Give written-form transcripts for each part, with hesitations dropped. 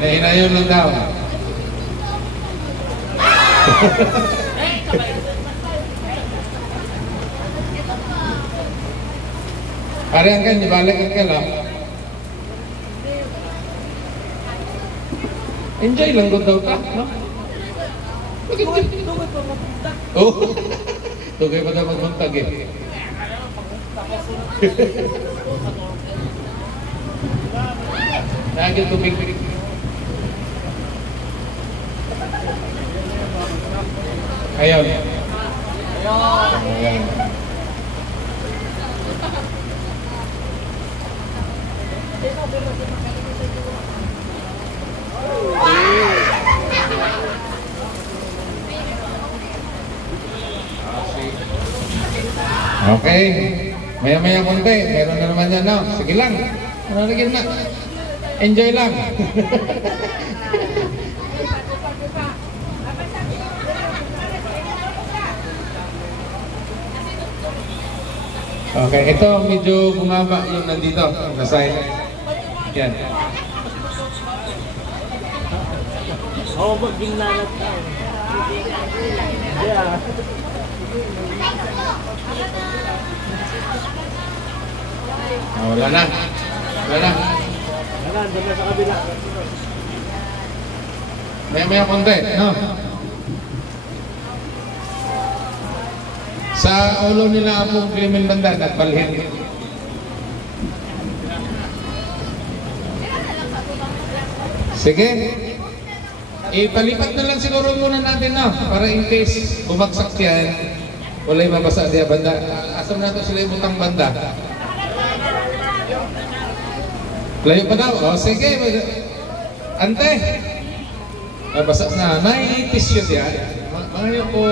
Hinayon lang daw. Parang kan, dibalik ka lang. Enjoy lang daw ka, no? Tugay pa magmuntag. Oh, tugay pa daw magmuntag eh. Lagi tubig. Ayun. Ayun. Okay. Maya-maya konti. Meron na naman yan, no? Sige lang. Ano lagi na? Enjoy lang. Okay, ito medyo bumaba yung nandito, na side. Yan. Oh, maginglanat ka. Yeah. Wala na. Wala na. Wala, dyan na sa kabila. Maya-maya konti, no? Sa ulo nila Apong Clemen Banda at Balhin. Sige. Ipalipat na lang siguro muna natin, no? Para in case bumagsak yan, wala yung mabasa diya banda. Asam natin sila yung butang banda. Layo pa daw. O sige. Ante. Mabasa na. May tissue diya. Mga po.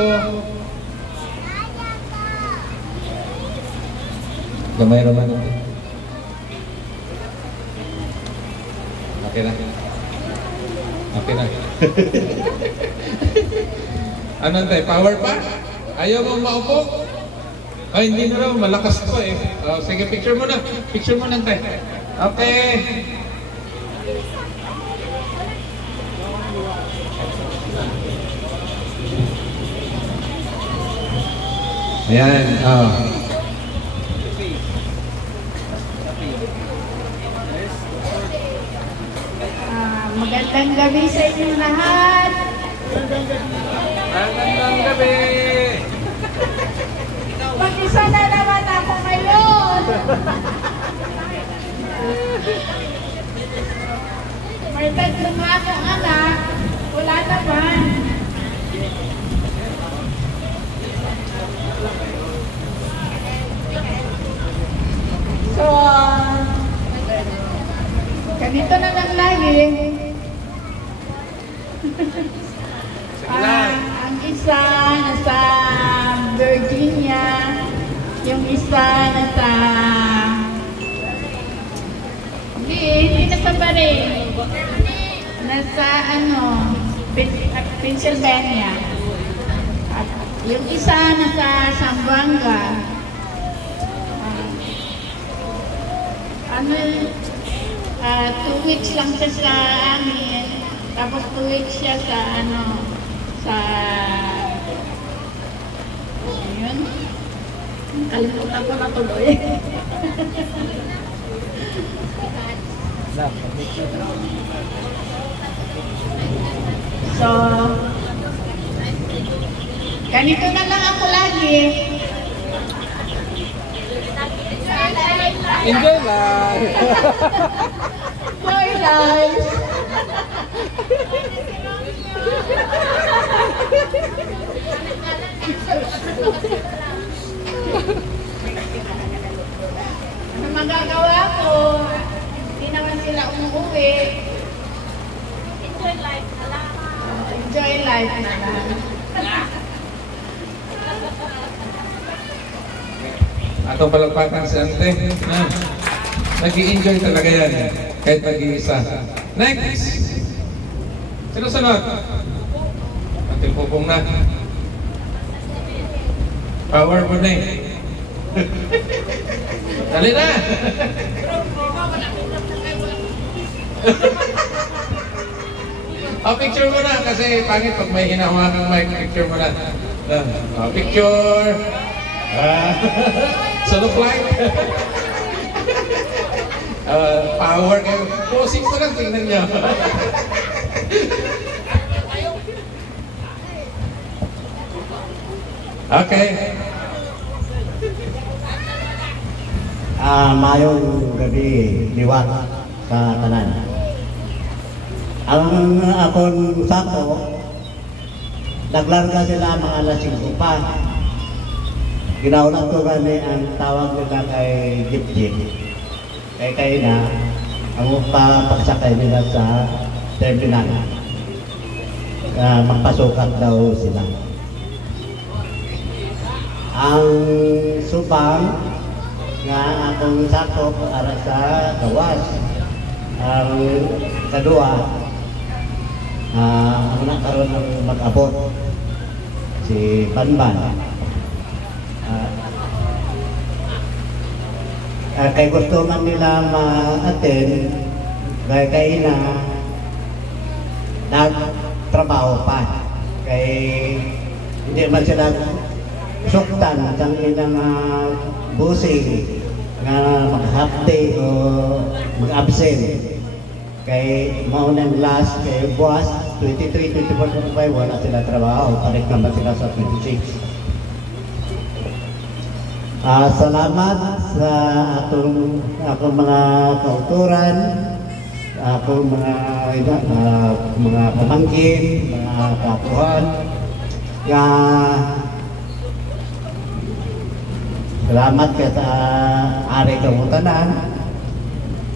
Gamay naman natin. Okay na. Okay na. Ano tayo? Power pa? Ayaw mo maupo? Ay, hindi na raw. Malakas ko eh. Oh, sige, picture mo na. Picture mo na tayo. Okay. Ayan. Oh. Magandang gabi sa inyo lahat. Magandang gabi. Mag-isa na naman ako ngayon. May tatlong akong anak. Wala naman. So, ganito na lang lagi. Ang isa nasa Virginia, yung isa nasa hindi nasa Bahrain, nasa Pennsylvania, at yung isa nasa Zamboanga. 2 weeks lang siya sa amin, tapos 2 weeks siya sa yun, kalimutan ko na tuloy. So, ganito na lang ako lagi. Enjoy life! Enjoy life! Ano magagawa ko? Hindi naman sila umuwi. Enjoy life na lang. Enjoy life na lang. Atong palagpakan si Ante. Nag-i-enjoy talaga yan. Kahit mag-iisa. Next! Sino sunod? Ating pupong na. Power mo na eh. Dali na! Picture mo na kasi pangit pag may hinahawakan mic. Picture mo na. Picture! So look like? Power kayo. Posing mo lang, tingnan niyo. Okay. Mayong gabi, liwat sa tanan. Ang akong sako, naglarga sila mga alas 5 pa. Ginaulat ko gani ang tawag nila kay Jeep. Kaya na, ang pagsakay nila sa terminal. Magpasukat daw sila. Ang subang nga akong sakop para sa gawas. Ang kadua, ang nakaroon ng mag-abot si Banban. Kay gusto man nila ma-attend, kaya na nagtrabaho pa. Kay hindi man sila suktan ng ilang busing na mag-half day o mag-absent. Kay maunang last kay buwas 23, 24, 25 wala sila trabaho, balik naman sila sa 26. Salamat sa atong mga kauturan, akong mga pamangkin, mga kapuhan nga salamat ka sa ari kamutanan.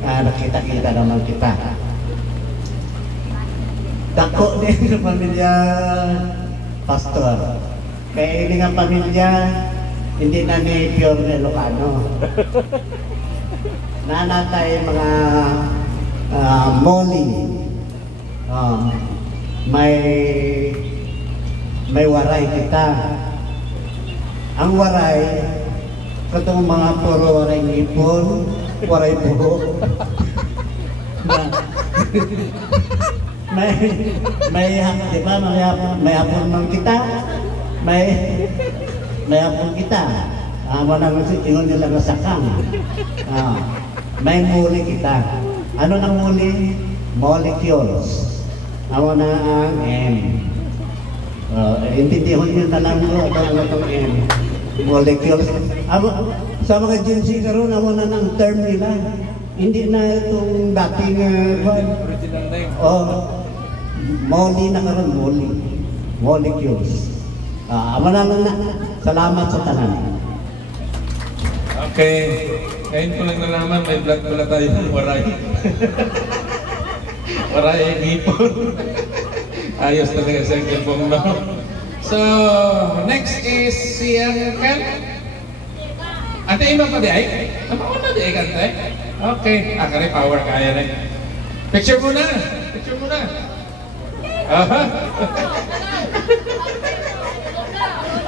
Nakita-kita naman kita. Dako din sa pamilya pastor. Kaya ini nga pamilya, hindi na ni pure na Ilocano. Nanatay mga moli. May waray kita. Ang waray, katong mga puro waray ngipon, waray buho. May di ba may hapon man kita, may hapon kita. Wala nang ingon nila nga sakang. May muli kita. Ano nang muli? Molecules. Awa na ang M. Intindihon nyo na lang mo ano itong M. Molecules. Sa mga GNC karon awa na ng term nila. Hindi na itong dating Original name. Moli na karon, moli. Molecules. Salamat sa tanan. Okay. Ngayon ko lang nalaman, may vlog pala tayo ng waray. Waray ay ngipon. Ayos talaga sa Gilbong, no? So, next is si Kel. Ate, iba pa di ay? Tama na di ay kante? Okay. Kari power kaya rin. Picture muna. Picture muna. Aha.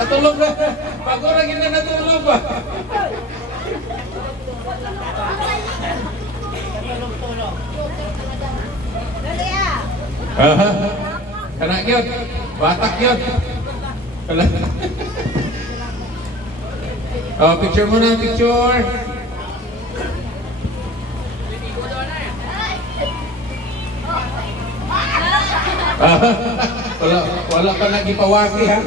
Natulog na. Bago lagi na natulog ba? Aha. Kanak yun. Batak yun. Picture muna, picture. Wala pa nagipawaki ha.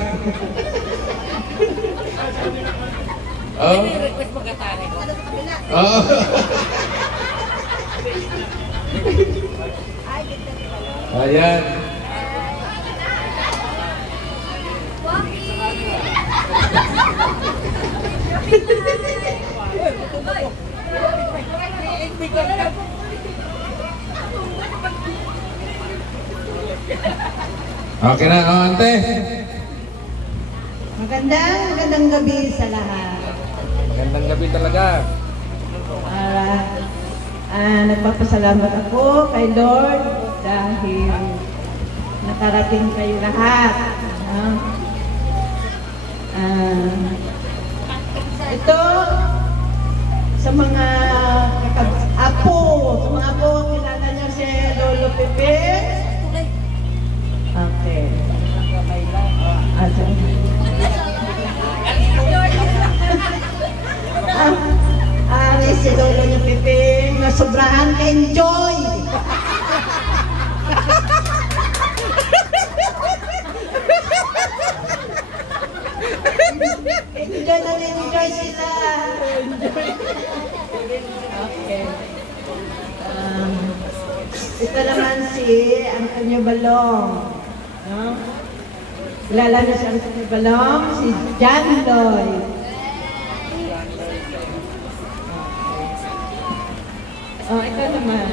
Request pagkatari. Ayan. Okay na, ante. Magandang gabi sa lahat. Magandang gabi talaga. Nagpapasalamat ako kay Lord dahil nakarating kayo lahat. Si Lolo niyo Piping, nasobrahan ka-enjoy! Enjoy na enjoy sila! Okay. Ito naman si Antonio Balong. No? Kilala na si Antonio Balong, si John Lloyd. Oh, ito naman.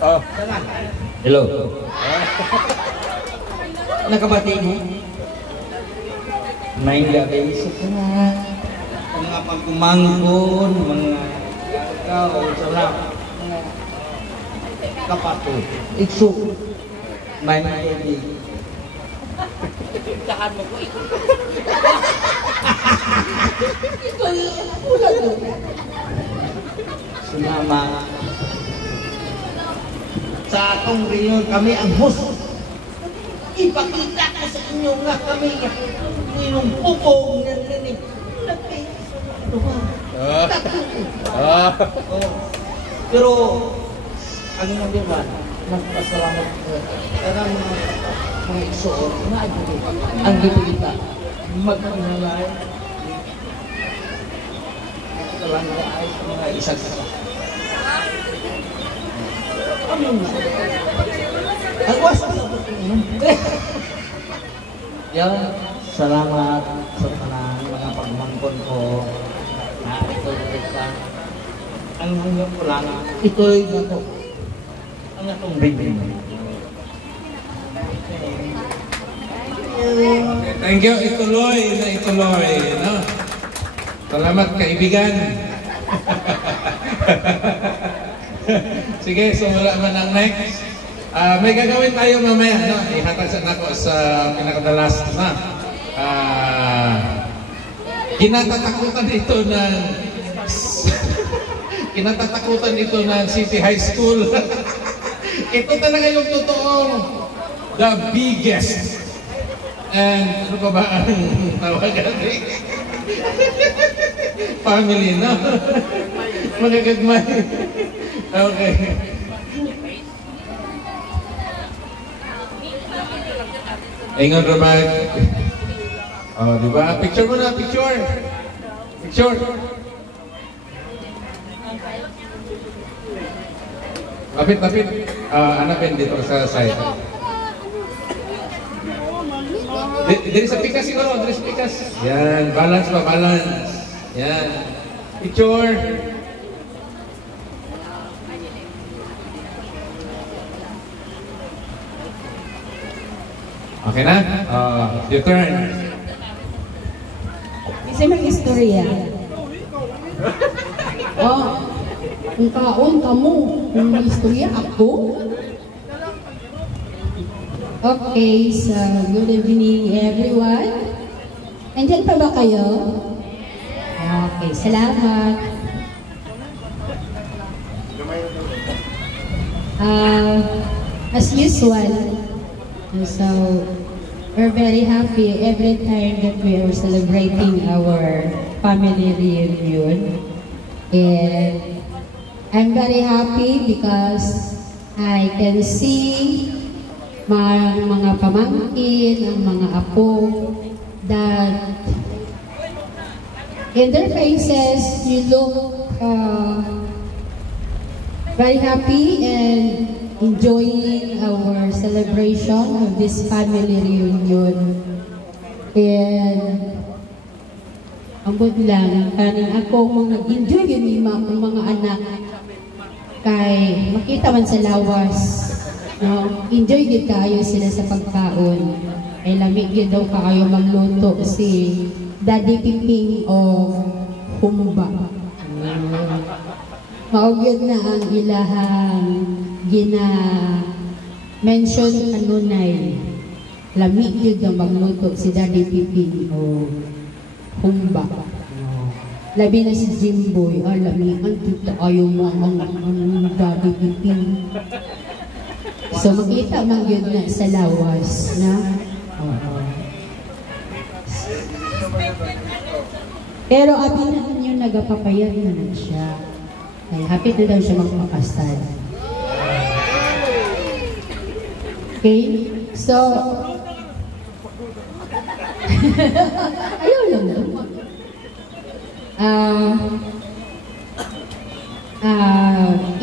Oh. Hello. Nakabati mo? May lagay sa kanan. Mga pagkumangkon, mga ikaw, sarap. Mga kapato. Ikso. May nagiging. Tahan mo ko ito. Ito yung ulan mo. Sumama. Sa atong reunion kami ang host. Ipakita ko sa inyo nga kami ninumpupong narinig. Pero ang hindi man, nagpasalamat ko. Karang mga isuot, ang gipita, magpinalay. Kalanggaay sa mga isag. Agwas yan, salamat sa mga pagmangkon ko na ito kita. Ang hanggang ko lang, ito'y na to. Ang atong bigay. Thank you, ituloy na ituloy. No? Salamat kaibigan. Sige, so wala man ang next. May gagawin tayo mamaya, no? Ihatasan ako sa pinakadalas na. Kinatatakutan ito ng kinatatakutan ito ng City High School. Ito talaga yung totoong the biggest. And ano pa ba ang tawagan? Family, no? Magagagmay. Okay. Ingon Ramag. Oh, di ba? Picture mo na, picture. Picture. Lapit. Hanapin dito sa side. Diri sa pikas siguro, diri sa pikas. Yan, balance ba, balance. Yan. Picture. Okay na? Your turn. Kasi mag-istorya. Kung kaon ka mo, kung mag-istorya ako. Okay, so good evening everyone. Andyan pa ba kayo? Okay, salamat. As usual, so we're very happy every time that we are celebrating our family reunion. And I'm very happy because I can see mga pamangkin, ang mga apo, that in their faces you look very happy and enjoying our celebration of this family reunion. And ambot lang, kaning ako mag-enjoy yun yung mga anak kay makita man sa lawas. No, enjoy gid kayo sila sa pagkaon. Ay lamig gid daw kayo magluto si Daddy Piping of Humba. Maugid na ang ilahang mention kanunay. Lamig gid daw magluto si Daddy Piping of Humba. Labi na si Jimboy, lamigan kita ayaw mo ang Daddy Piping. So makita man yun na sa lawas na. Oo. Pero abi na niyo nagapapayat na siya. Ay hapit na daw siya magpakasal. Okay? So ayaw lang.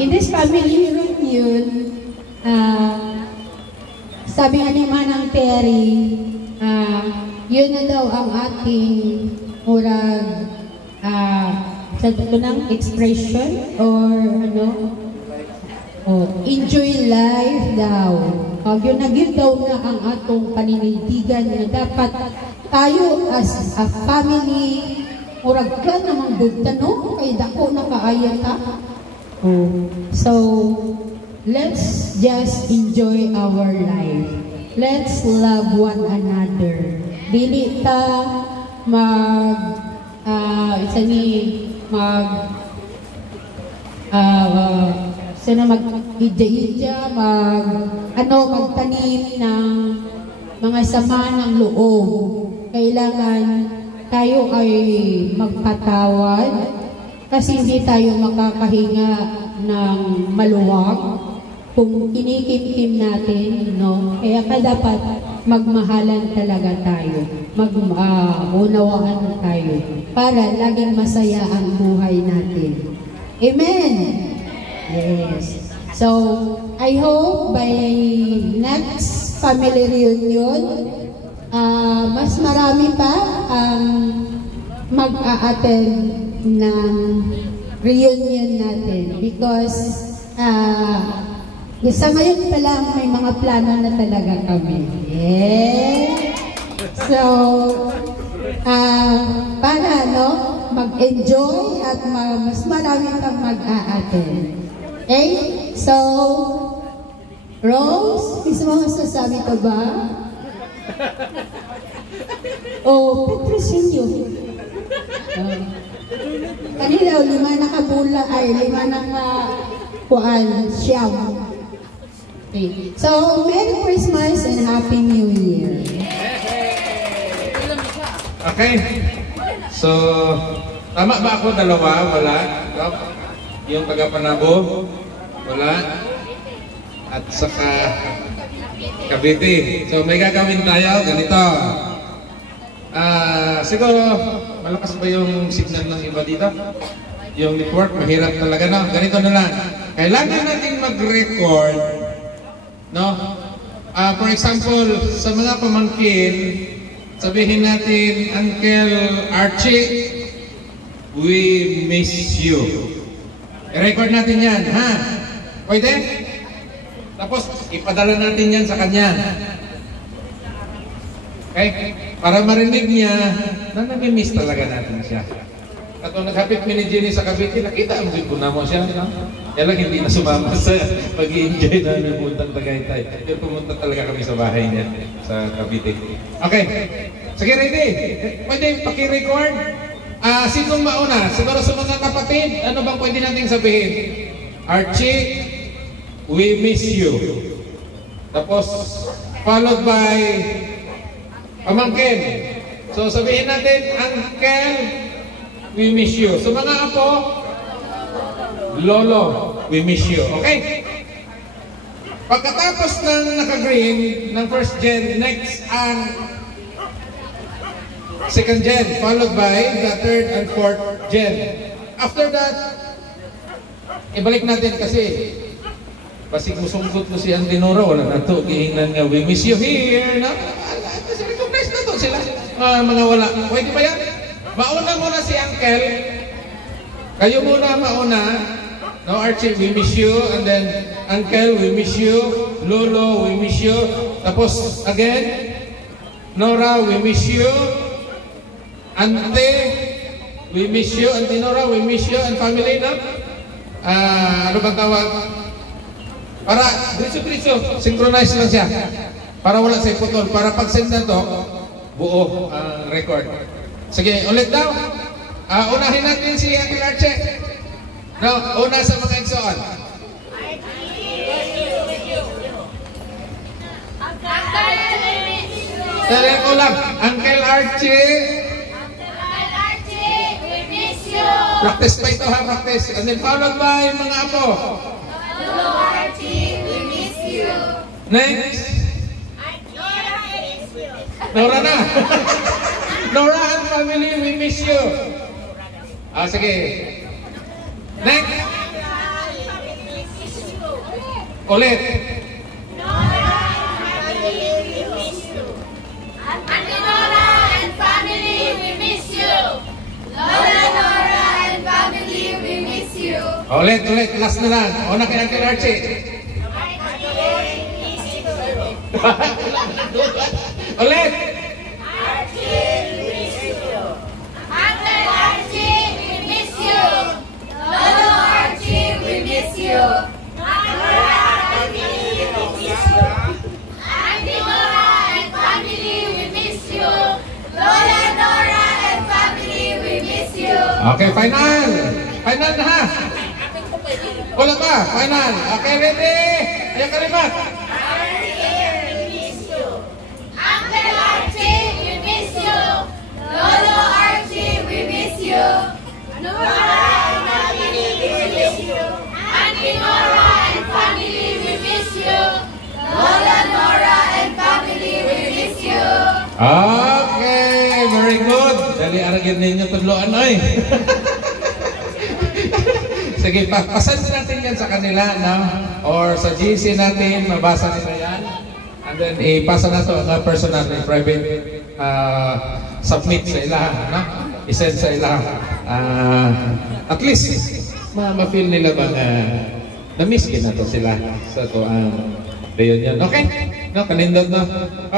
In this family reunion, sabi nga ni Manang Terry, yun na daw ang ating murag sa ng expression or ano, enjoy life daw. Yun na yun daw na ang atong paninindigan na dapat tayo as a family murag ka namang dugtano kay dako na kaaya ka. So let's just enjoy our life. Let's love one another. Dili ta isa ni sana mag-idya-idya, magtanim ng mga sama ng loob. Kailangan tayo ay magpatawad kasi hindi tayo makakahinga ng maluwag kung kinikimkim natin, no? Kaya dapat magmahalan talaga tayo, unawaan tayo para laging masaya ang buhay natin. Amen! Yes. So, I hope by next family reunion, mas marami pa ang mag-a-attend ng reunion natin because sa ngayon pa lang may mga plano na talaga kami. Yeah. So, para mag-enjoy at mas marami pang mag-a-attend. Okay? So, Rose, gusto mo masasabi ko ba? Petrosinyo. Kanila, 5 na kabula, 5 na kuan, siyam. Okay. So, Merry Christmas and Happy New Year. Okay. So, tama ba ako dalawa? Wala. Yung taga-Panabo? Wala. At saka Cavite. So, may gagawin tayo. Ganito. Siguro, malakas ba yung signal ng iba dito? Yung network, mahirap talaga, no? Ganito na lang. Kailangan natin mag-record, no? For example, sa mga pamangkin, sabihin natin, Uncle Archie, we miss you. I-record natin yan, ha? Pwede? Tapos, ipadala natin yan sa kanya. Okay? Para marinig niya na nami-miss talaga natin siya. At kung naghapit mi ni Jenny sa Cavite, nakita ang ko na mo siya. No? Kaya lang hindi na sumama sa pag-i-enjoy namin puntang Tagaytay. Pero pumunta talaga kami sa bahay niya sa Cavite. Okay. Sige, ready? Pwede paki-record? Sinong mauna? Siguro sa mga kapatid, ano bang pwede natin sabihin? Archie, we miss you. Tapos, followed by pamangkin. So sabihin natin, Uncle, we miss you. So mga apo, Lolo, we miss you. Okay? Pagkatapos ng naka-green ng first gen, next ang second gen, followed by the third and fourth gen. After that, ibalik natin kasi basig musungkot mo si Antinoro, wala na ito, gihingnan nga, we miss you here, no? Kasi recognize na ito sila, mga wala. Pwede ba yan? Mauna muna si Uncle, kayo muna mauna, no? Archie, we miss you, and then Uncle, we miss you, Lolo, we miss you, tapos again, Nora, we miss you, Ante, we miss you, Auntie Nora, we miss you, and family, no? Ano bang tawag? Para, diretso-diretso, synchronize lang siya. Para wala sa iputol. Para pag-send na to, buo ang record. Sige, ulit daw. Unahin natin si Uncle Archie. No, una sa mga igsoon. Dali ko lang. Uncle Archie. we miss you. Practice pa ito ha, practice. And then followed by mga apo. Lolo Archie, we miss you. Next. Nora, we miss you. Nora na. Nora and family, we miss you. Sige. Next. Ulit. Nora and family, we miss you. Auntie Nora and family, we miss you. Lola Nora and family, we miss you. Ulit. Last na lang. Una kay Uncle Archie. Ulit. Archie, we miss you. Uncle Archie, we miss you. Lolo Archie, we miss you. Nora and family, we miss you. Auntie Nora and family, we miss you. Lola Nora and family, we miss you. Okay, final. Final na ha. Wala pa. Final. Okay, ready? Ayan kalimat. Uncle Archie, we miss you. Lolo Archie, we miss you. Nora and family, we miss you. Auntie Nora and family, we miss you. Lola Nora and family, we miss you. Okay, very good. Dali aragin ninyo tudloan ay. Sige, pasend natin yan sa kanila, no? Or sa GC natin, mabasa nila yan. And then, ipasa na ito na personal, private, submit sa ilahan, no? I-send sa ilahan. At least, ma-feel nila ba na na-miss na to sila sa ito ang reunion. Okay? No, kanindot no? Okay.